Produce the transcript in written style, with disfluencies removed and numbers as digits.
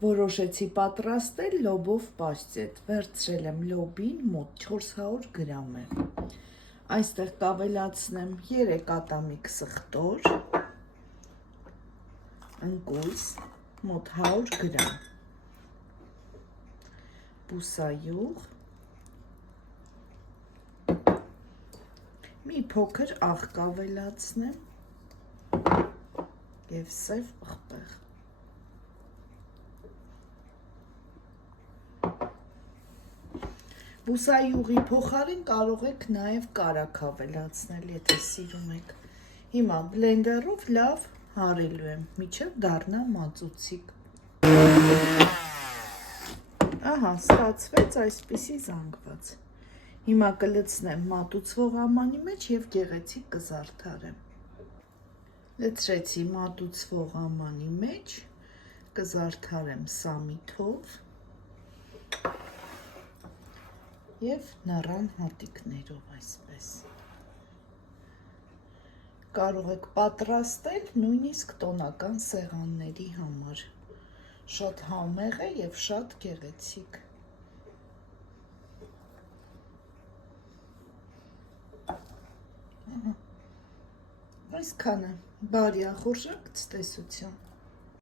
Որոշեցի պատրաստել լոբով պաստետ, վերցրել եմ լոբին, մոտ 400 գրամ է, այստեղ կավելացնեմ 3 ատամիկ սխտոր, ընկույզ, մոտ 100 գրամ, բուսայուղ, մի փոքր աղ կավելացնեմ և սև պղպեղ։ Բուսայուղի փոխարեն կարող եք նաև կարագ ավելացնել, եթե սիրում եք։ Հիմա բլենդերով լավ հարելու եմ, մինչև դառնա մածուցիկ։ Ահա, ստացվեց այսպիսի զանգված։ Հիմա կլցնեմ մատուցվող ամանի մեջ և գեղեցիկ կզարդարեմ։ Լցրեցի մատուցվող ամանի մեջ, կզարդարեմ սամիթով և նռան հատիկներով այսպես։ Կարող եք պատրաստել նույնիսկ տոնական սեղանների համար։ Շատ համեղ է և շատ գեղեցիկ։ Այսքանը, բարի ախորժակ ցտեսություն։